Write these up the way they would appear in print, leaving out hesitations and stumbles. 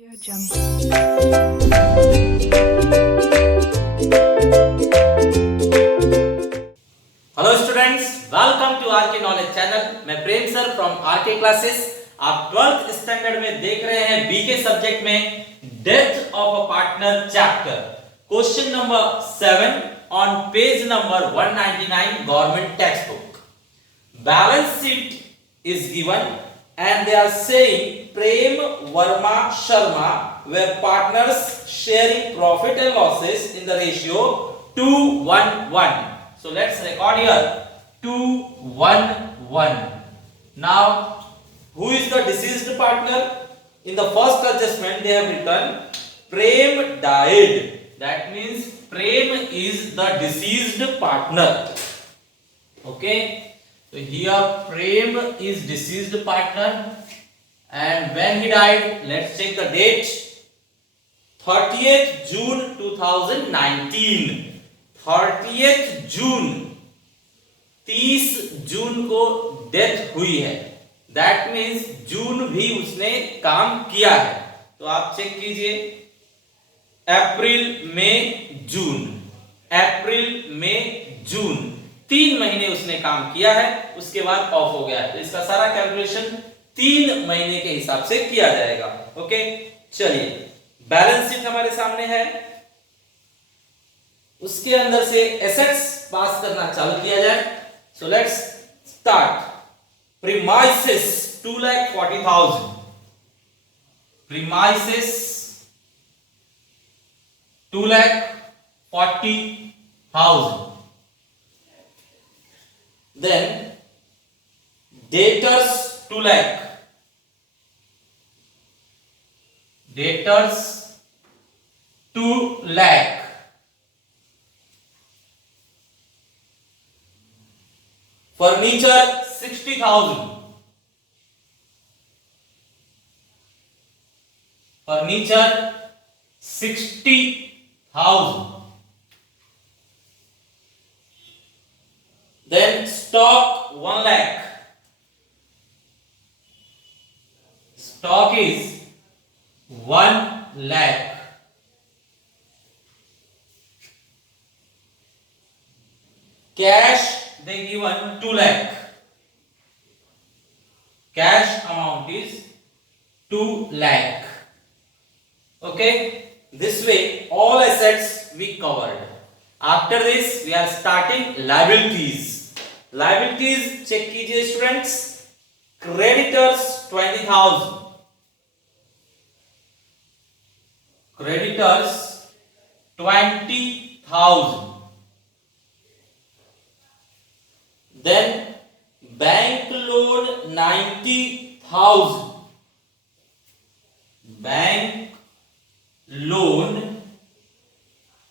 Audio Jungle. Hello students, welcome to RK knowledge channel. मैं Prem sir from RK classes. आप 12th standard में देख रहे हैं बीके सब्जेक्ट में death of a partner chapter, question number 7 on page number 199 government text book. Balance sheet is given and they are saying Prem Verma Sharma were partners sharing profit and losses in the ratio 2:1:1. So let's record here 2:1:1. Now who is the deceased partner? In the first adjustment they have written Prem died. That means Prem is the deceased partner. Okay. So here Prem is deceased partner, and when he died, let's check the date. 30th June 2019. 30th June, 30 जून को death हुई है। That means जून भी उसने काम किया है। तो आप चेक कीजिए, अप्रैल मई जून, अप्रैल मई जून, 3 महीने उसने काम किया है, उसके बाद ऑफ हो गया है। तो इसका सारा कैलकुलेशन 3 महीने के हिसाब से किया जाएगा। ओके, चलिए बैलेंस शीट हमारे सामने है, उसके अंदर से एसेट्स पास करना चालू किया जाए। So let's start. Premises 2,40,000, premises 2,40,000। Then debtors 2 lakh, debtors 2 lakh, furniture 60,000, furniture 60,000. Then stock 1 lakh, stock is 1 lakh. Cash they given 2 lakh, cash amount is 2 lakh. Okay, this way all assets we covered. After this we are starting liabilities. Liabilities check कीजिए students. Creditors 20,000, creditors 20,000. Then bank loan 90,000, bank loan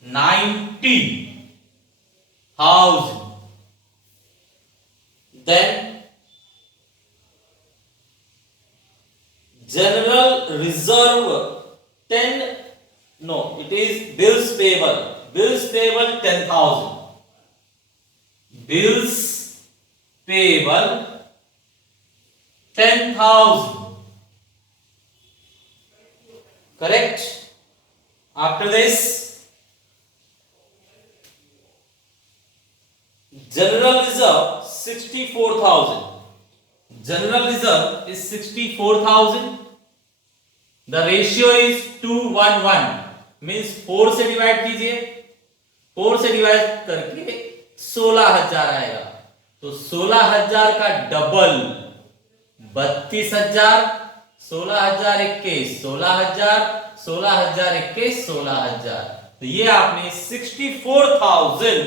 90,000. Then general reserve 10, no, it is bills payable, bills payable 10,000, bills payable 10,000. Correct. After this general reserve 64,000, general reserve is 64,000. the ratio is 2:1:1, means 4 से divide कीजिए, 4 से divide करके 16,000 आएगा। तो 16,000 का double 32,000, 16,000 21, 16,000, 16,000 21, 16,000। तो ये आपने 64,000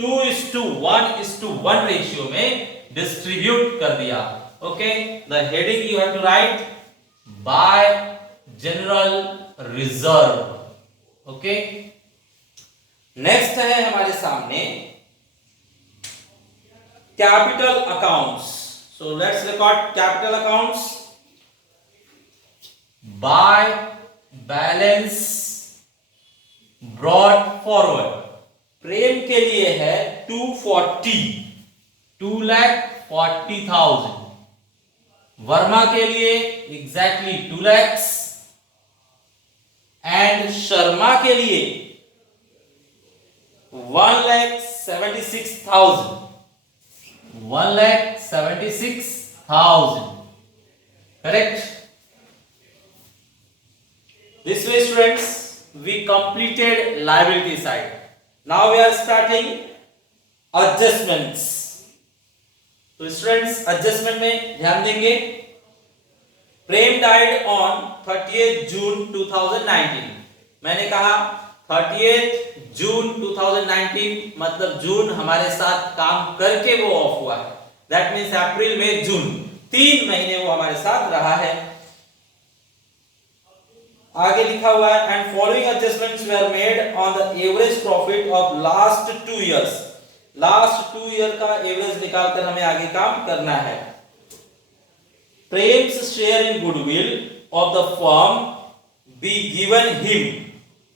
2:1:1 रेशियो में डिस्ट्रीब्यूट कर दिया। Okay, the heading you have to write by general reserve. Okay, next है हमारे सामने capital accounts. So let's record capital accounts. By balance brought forward Prem के लिए है 2,40,000। वर्मा के लिए एग्जैक्टली 2 lakhs, एंड शर्मा के लिए 1,76,000, 1,76,000, correct? This way students we completed liability side. Now we are starting adjustments. तो स्टूडेंट्स एडजस्टमेंट में ध्यान देंगे. प्रेम डाइड ऑन 30th June 2019. मैंने कहा 30th June 2019 मतलब जून हमारे साथ काम करके वो ऑफ हुआ है. दैट मींस अप्रैल, मई, जून 3 महीने वो हमारे साथ रहा है. आगे लिखा हुआ है and following adjustments were made on the average profit of last 2 years. Last 2 year का एवरेज निकालकर हमें आगे काम करना है. Prem's share in goodwill of the firm be given him.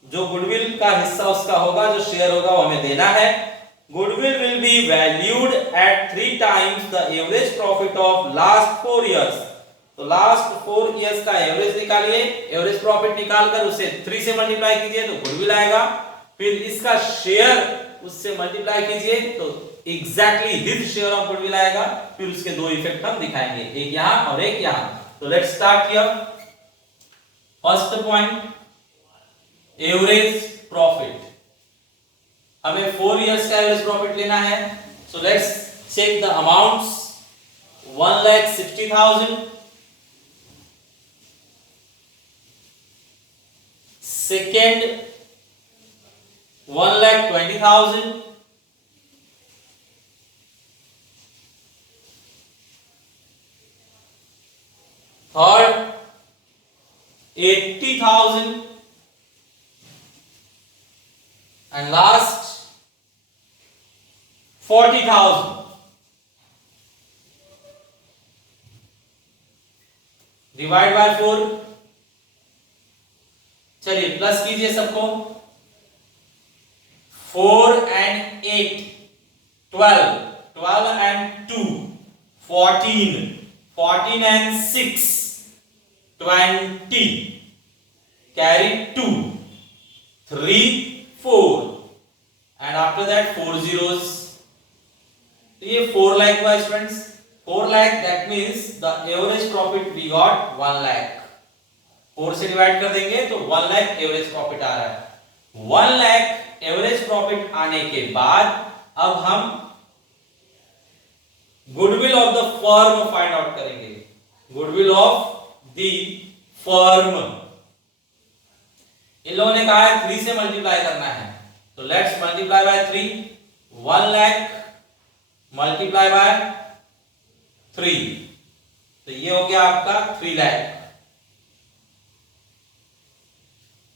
जो गुडविल का हिस्सा उसका होगा, जो शेयर होगा वो हमें देना है. Goodwill will be valued at 3 times the average profit of last 4 years. तो लास्ट 4 इयर्स का एवरेज निकालिए. एवरेज प्रॉफिट निकालकर उसे 3 से मल्टीप्लाई कीजिए तो गुडविल आएगा. फिर इसका शेयर उससे मल्टीप्लाई कीजिए तो exactly his share of goodwill आएगा. फिर उसके 2 इफेक्ट हम दिखाएंगे, एक यहां और एक यहां. तो let's start here. First point, average profit. हमें 4 इयर्स का एवरेज प्रॉफिट लेना है. So let's check the amounts. 1,60,000, second 1,20,000, third 80,000 and last 40,000. Divide by 4. चलिए प्लस कीजिए सबको. 4 and 8 12, 12 and 2 14, 14 and 6 20, carry 2 3 4 and after that 4 zeros. तो ये 4 lakh हुआ students. 4 lakh that means the average profit we got 1 lakh. 4 से divide कर देंगे तो 1 lakh एवरेज प्रॉफिट आ रहा है. 1 lakh एवरेज प्रॉफिट आने के बाद अब हम goodwill of the firm find out करेंगे. Goodwill of the firm. इन लोगों ने कहा है 3 से मल्टीप्लाई करना है. तो let's multiply by 3. 1 lakh multiply by 3. तो ये हो गया आपका 3 lakh.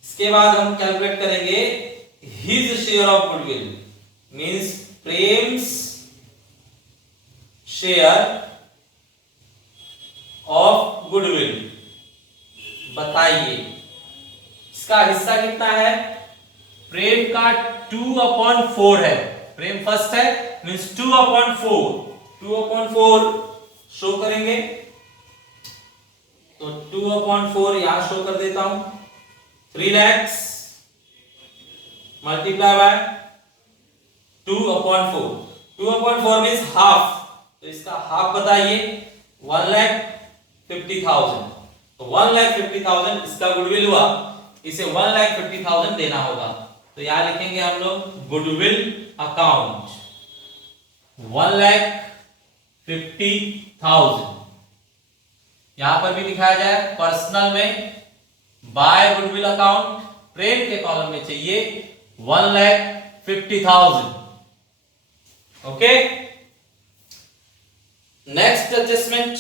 इसके बाद हम कैलकुलेट करेंगे his share of goodwill, means Prem's share of goodwill. बताइए इसका हिस्सा कितना है. प्रेम का 2/4 है. प्रेम फर्स्ट है मींस 2/4. 2/4 शो करेंगे तो 2/4 यहां शो कर देता हूं. 3 lakhs multiply by 2/4. 2/4 means half. तो इसका हाफ बताइए. 1,50,000. तो 1,50,000 इसका गुडविल हुआ. इसे 1,50,000 देना होगा. तो यहां लिखेंगे हम लोग गुडविल अकाउंट 1,50,000. यहां पर भी दिखाया जाए पर्सनल में बाय गुडविल अकाउंट. प्रेम के कॉलम में चाहिए 1,50,000. Okay. Next adjustment.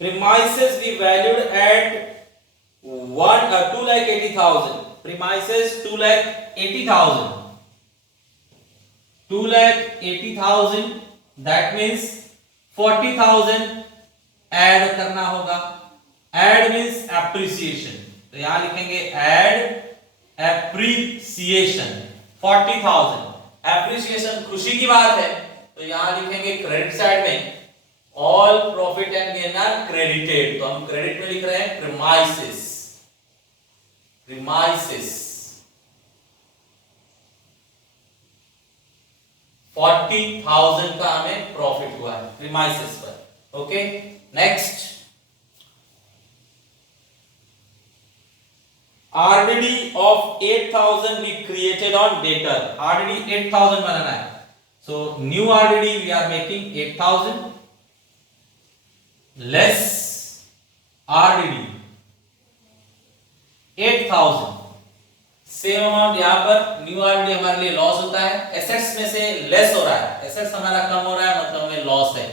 Premises we valued at 2,80,000. Premises 2,80,000. 2,80,000. That means 40,000 add करना होगा. Add means appreciation. तो यहां लिखेंगे add appreciation 40,000. appreciation खुशी की बात है तो यहां लिखेंगे क्रेडिट साइड में all profit and gain are credited, तो हम क्रेडिट में लिख रहे हैं प्रीमाइसेस, प्रीमाइसेस 40,000 का हमें प्रॉफिट हुआ है प्रीमाइसेस पर। Okay, next RDD of 8,000 we created on debtor, RDD 8,000 बनाना है, so new RDD we are making 8,000 less RDD 8,000, same amount यहाँ पर न्यू RDD हमारे लिए लॉस होता है, एसेट्स में से लेस हो रहा है, एसेट्स हमारा कम हो रहा है मतलब हमें लॉस है,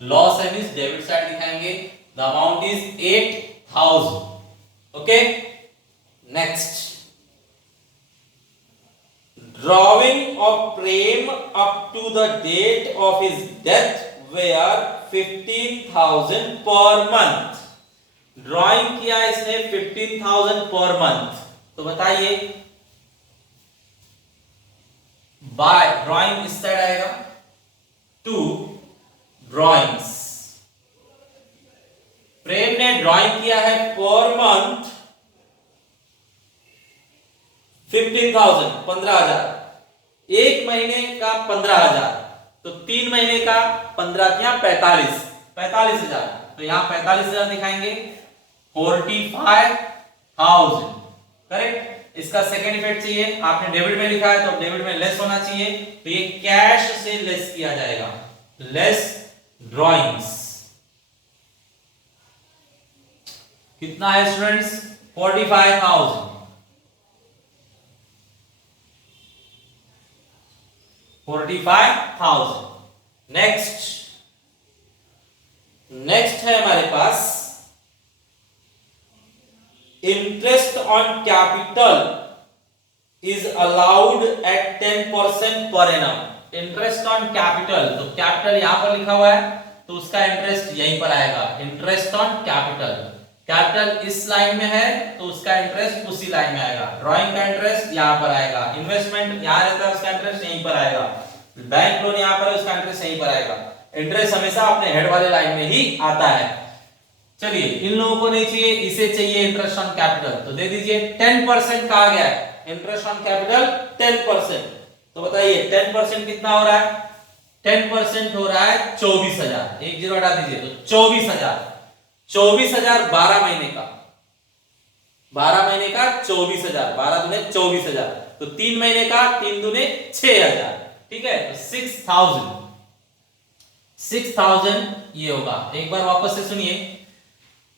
लॉस है मींस डेबिट साइड दिखाएंगे, the amount is 8,000। Okay, next drawing of Prem up to the date of his death where 15,000 per month, drawing किया इसने 15,000 पर मंथ, तो बताइए बाय ड्राइंग इस साइड आएगा टू ड्राइंग्स, प्रेम ने ड्राइंग किया है पर मंथ 15,000 15,000, एक महीने का 15,000, तो 3 महीने का 15 या 45,000, तो यहां 45,000 दिखाएंगे, 45,000 करेक्ट। इसका सेकेंड इफेक्ट चाहिए, आपने डेबिट में लिखा है तो डेबिट में लेस होना चाहिए, तो ये कैश से लेस किया जाएगा, लेस ड्राइंग्स, कितना है स्टूडेंट्स 45,000, 45,000। नेक्स्ट है हमारे पास interest on capital is allowed at 10% per annum, interest on capital, तो कैपिटल यहां पर लिखा हुआ है तो उसका इंटरेस्ट यहीं पर आएगा, इंटरेस्ट ऑन कैपिटल, कैपिटल इस लाइन में है तो उसका इंटरेस्ट उसी लाइन में आएगा, ड्राइंग का इंटरेस्ट यहां पर आएगा, इन्वेस्टमेंट यहां रहता है उसका इंटरेस्ट यहीं पर आएगा, बैंक लोन यहां पर है उसका इंटरेस्ट यहीं पर आएगा, इंटरेस्ट हमेशा अपने हेड वाले लाइन में ही आता है। चलिए इन लोगों को नहीं चाहिए, इसे चाहिए इंटरेस्ट ऑन कैपिटल, तो दे दीजिए 10% कहा गया है, इंटरेस्ट ऑन कैपिटल 10%, तो बताइए 10% कितना हो रहा है, 10% हो रहा है 24,000, एक जीरो हटा दीजिए तो 24,000, 24,000 12 महीने का, 12 महीने का 24,000, 12 दूने 24,000, तो 3 महीने का 3 दूने 6,000, ठीक है, तो 6,000 ये होगा। एक बार वापस से सुनिए,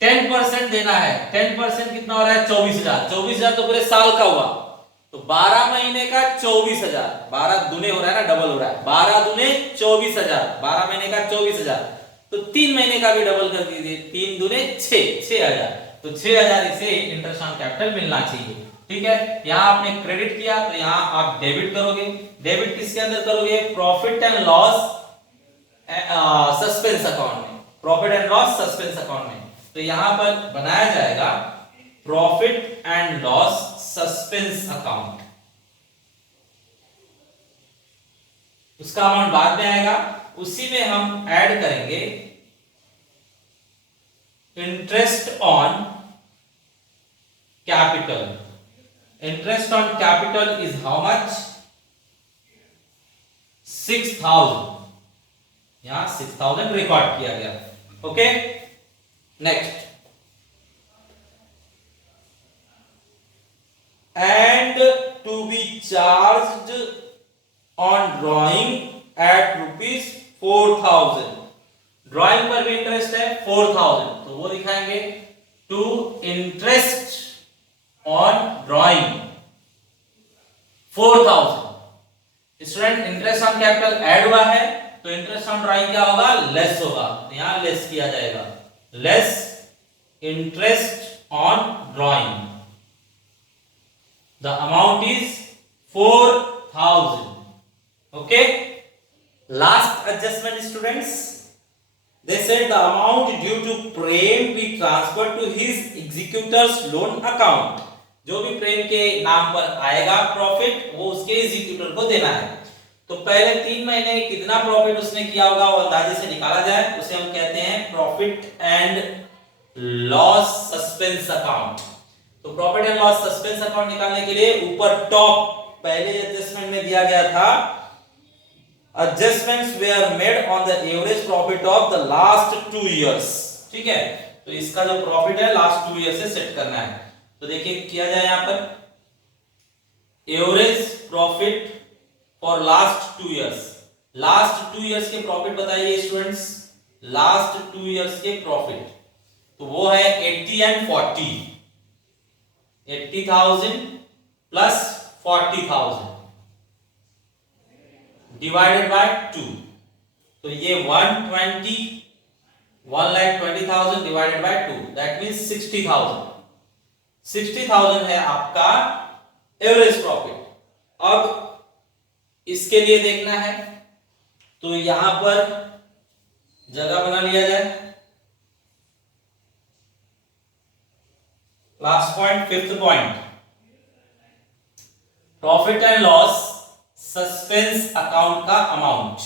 10% देना है, 10% कितना हो रहा है 24,000, 24,000 तो पूरे साल का हुआ, तो 12 महीने का 24,000, 12 दूने हो रहा है ना, डबल हो रहा है, 12 दूने 24,000, 12 महीने का 24,000, तो 3 महीने का भी डबल कर दीजिए, 3 दूने 6,000, तो 6,000 इसे इंटरेस्ट ऑन कैपिटल मिलना चाहिए, ठीक है। यहां आपने क्रेडिट किया तो यहां आप डेबिट करोगे, डेबिट किसके अंदर करोगे, profit and loss suspense account में, profit and loss suspense account में, तो यहां पर बनाया जाएगा profit and loss suspense account, उसका अमाउंट बाद में आएगा, उसी में हम ऐड करेंगे interest on capital, interest on capital is how much 6,000, यहां 6,000 रिकॉर्ड किया गया, okay. Next, and to be charged on drawing at ₹4,000, drawing पर भी इंटरेस्ट है 4,000, तो वो दिखाएंगे to interest on drawing 4,000, student interest on capital add हुआ है तो इंटरेस्ट ऑन ड्राइंग क्या होगा, लेस होगा, तो यहां लेस किया जाएगा, less interest on drawing, the amount is 4,000, okay। last adjustment students, they said the amount due to Prem be transferred to his executor's loan account, जो भी प्रेम के नाम पर आएगा प्रॉफिट वो उसके एग्जीक्यूटर को देना है, तो पहले 3 महीने कितना प्रॉफिट उसने किया होगा वो अंदाजे से निकाला जाए, उसे हम कहते हैं profit and loss suspense account. तो profit and loss suspense account निकालने के लिए ऊपर टॉप पहले एडजस्टमेंट में दिया गया था, adjustments were made on the average profit of the last 2 years। ठीक है, तो इसका जो प्रॉफिट है लास्ट 2 ईयर से सेट करना है। तो देखिए किया जाए यहां पर average profit for last 2 years. Last 2 years के प्रॉफिट बताइए स्टूडेंट्स, लास्ट 2 इयर्स के प्रॉफिट तो वो है 80 एंड 40, 80,000 प्लस 40,000 डिवाइडेड बाय 2, तो ये 1,20,000 डिवाइडेड बाय 2 दैट मींस 60,000। 60,000 है आपका एवरेज प्रॉफिट। अब इसके लिए देखना है तो यहां पर जगह बना लिया जाए। Last point, fifth point, profit and loss suspense account का अमाउंट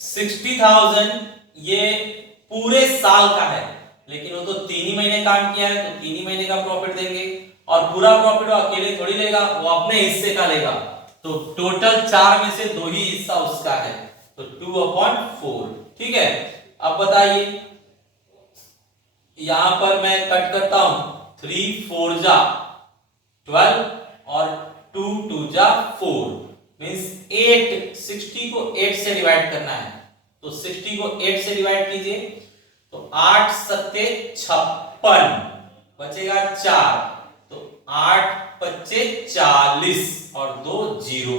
60,000 ये पूरे साल का है, लेकिन वो तो 3 ही महीने काम किया है तो 3 ही महीने का प्रॉफिट देंगे, और पूरा प्रॉफिट वो अकेले थोड़ी लेगा, वो अपने हिस्से का लेगा। तो टोटल 4 में से 2 ही हिस्सा उसका है, तो 2/4। ठीक है, अब बताइए यहां पर मैं कट करता हूं, 3 4 जा 12 और 2 2 जा 4 मींस 8। 60 को 8 से डिवाइड करना है, तो 60 को 8 से डिवाइड कीजिए तो 8 सत्ते 56 बचेगा 4, तो 8 पच्चे 40 और 2 0,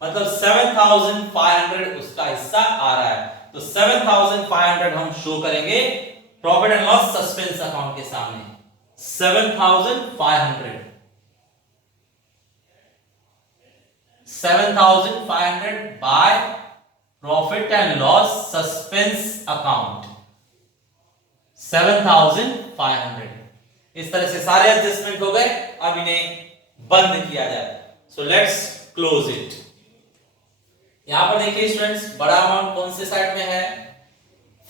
मतलब 7,500 उसका हिस्सा आ रहा है। तो 7,500 हम शो करेंगे profit and loss suspense account के सामने। 7,500 by profit and loss suspense account 7,500। इस तरह से सारे एडजस्टमेंट हो गए, अब इन्हें बंद किया जाए। So let's close it. यहां पर देखिए स्टूडेंट्स, बड़ा अमाउंट कौन से साइड में है,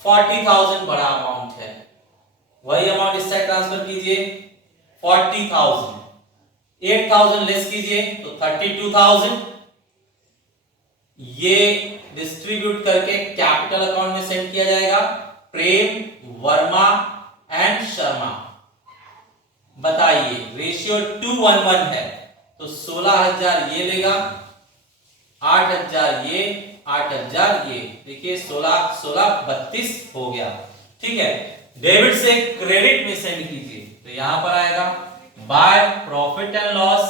40,000 बड़ा अमाउंट है, वही अमाउंट इस साइड ट्रांसफर कीजिए 40,000, 8,000 लेस कीजिए तो 32,000, ये डिस्ट्रीब्यूट करके कैपिटल अकाउंट में सेंड किया जाएगा, प्रेम, वर्मा एंड शर्मा। बताइए रेशियो 2:1 है, तो 16,000 ये लेगा, 8,000 ये, 8,000 ये, देखिए 16 16 32 हो गया। ठीक है, डेबिट से क्रेडिट में सेंड कीजिए, तो यहां पर आएगा by profit and loss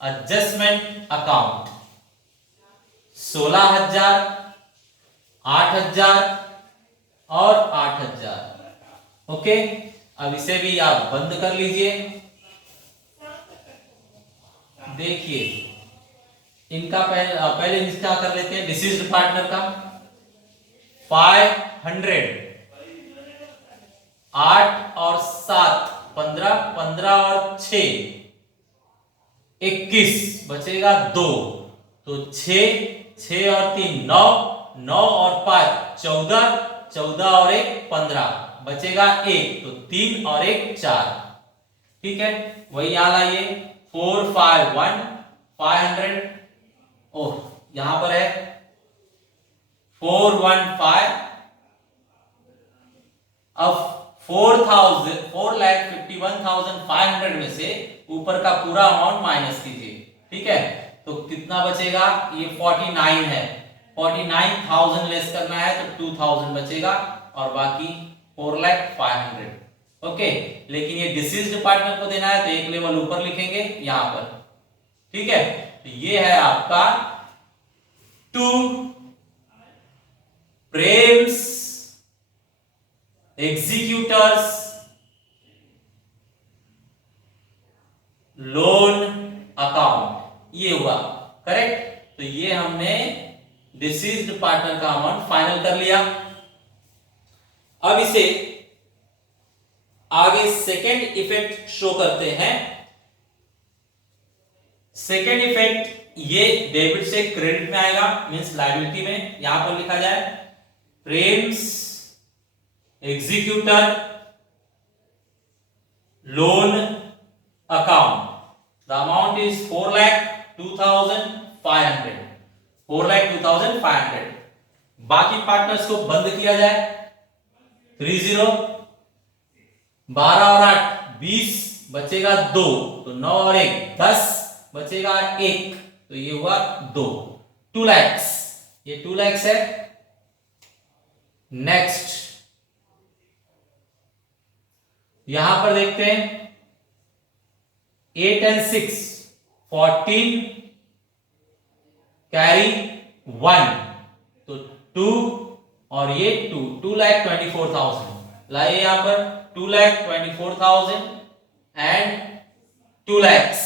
adjustment account 16,000, 8,000 और 8,000। ओके, अब इसे भी आप बंद कर लीजिए। देखिए इनका पहले इसका कर लेते हैं डिसीज्ड पार्टनर का 500, 8 और 7 15, 15 और 6 21 बचेगा 2, तो 6 और 3 9, 9 और 5 14, 14 और 1 15 बचेगा 1, तो 3 और 1 4। ठीक है, वही यहां लाइए 4 5 1 500, ओह यहां पर है 415। अब 4,51,500 में से ऊपर का पूरा अमाउंट माइनस कीजिए। ठीक है, तो कितना बचेगा, ये 49 है, 49,000 लेस करना है तो 2,000 बचेगा और बाकी 4,05,000। ओके, लेकिन ये डिसीज्ड पार्टनर को देना है तो एक लेवल ऊपर लिखेंगे यहां पर। ठीक है, तो ये है आपका to Prem's executors loan account, ये हुआ करेक्ट। तो ये हमने डिसीज्ड पार्टनर का अमाउंट फाइनल कर लिया। अब इसे आगे सेकेंड इफेक्ट शो करते हैं। सेकेंड इफेक्ट ये डेबिट से क्रेडिट में आएगा, मींस लायबिलिटी में। यहां पर लिखा जाए Prem's executor loan account, the amount is 4,02,500, 4,02,500। बाकी पार्टनर्स को बंद किया जाए, 30, 12 और 8 20, बचेगा 2, तो 9 और 1 10, बचेगा 1, तो ये हुआ 2, 2 लाख, ये 2 लाख है। नेक्स्ट यहां पर देखते हैं 8 and 6, 14 कैरी 1, तो 2 और ये 2,24,000 लाइए यहां पर 2,24,000 एंड 2 lakhs।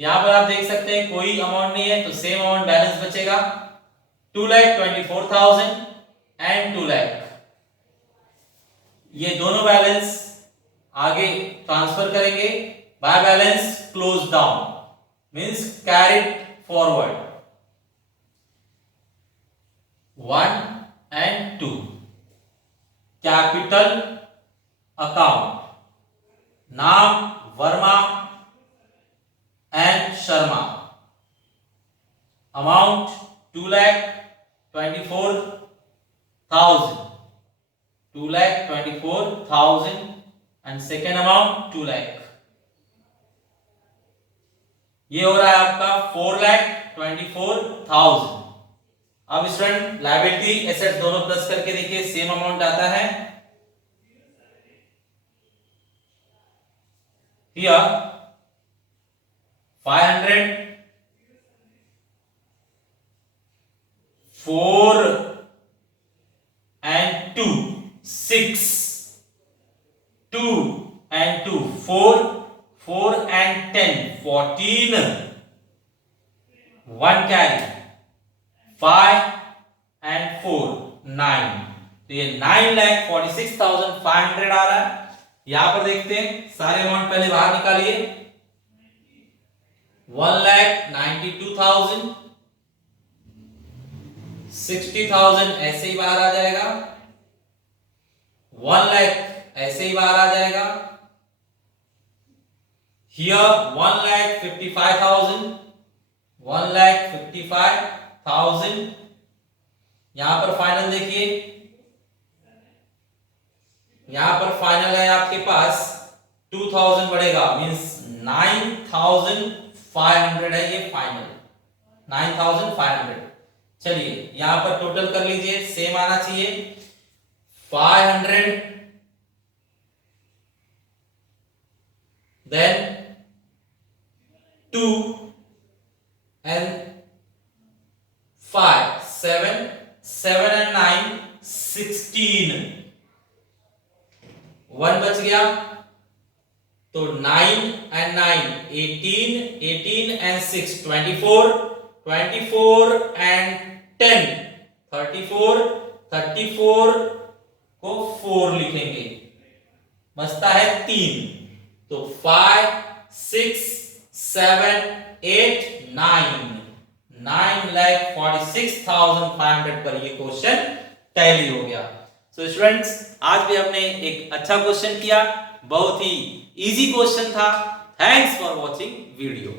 यहां पर आप देख सकते हैं कोई अमाउंट नहीं है, तो सेम अमाउंट बैलेंस बचेगा 2,24,000 एंड 2 लाख। ये दोनों बैलेंस आगे ट्रांसफर करेंगे by balance close down, means carried forward. 1 and 2 capital account, नाम Verma and Sharma, amount 2,24,000, 2,24,000 and second amount 2 lakh. ये हो रहा है आपका 4,24,000। अब स्टूडेंट लायबिलिटी एसेट्स दोनों प्लस करके देखिए, सेम अमाउंट आता है। Here 500, 4 and 2 6, 2 and 2 4, 4 and 10 14, 1 carry, 5 and 4 9, तो ये 9,46,500 आ रहा है। यहां पर देखते हैं सारे अमाउंट पहले बाहर निकालिए, 1,92,000, 60,000 ऐसे ही बाहर आ जाएगा, 1 लाख ऐसे ही बाहर आ जाएगा। Here 1,55,000, 1,55,000। यहां पर फाइनल देखिए, यहां पर फाइनल है आपके पास 2,000 बढ़ेगा, मींस 9,500 है ये फाइनल, 9,500। चलिए यहां पर टोटल कर लीजिए, सेम आना चाहिए, 500 then 2 and 5 7 7 and 9 16, 1 बच गया, तो 9 and 9 18, 18 and 6 24, 24 and 10 34, 34 को 4 लिखेंगे, बचता है 3, तो 5 6 7 8 9, 9,46,500 पर ये क्वेश्चन टैली हो गया। सो स्टूडेंट्स आज भी हमने एक अच्छा क्वेश्चन किया, बहुत ही इजी क्वेश्चन था। Thanks for watching video.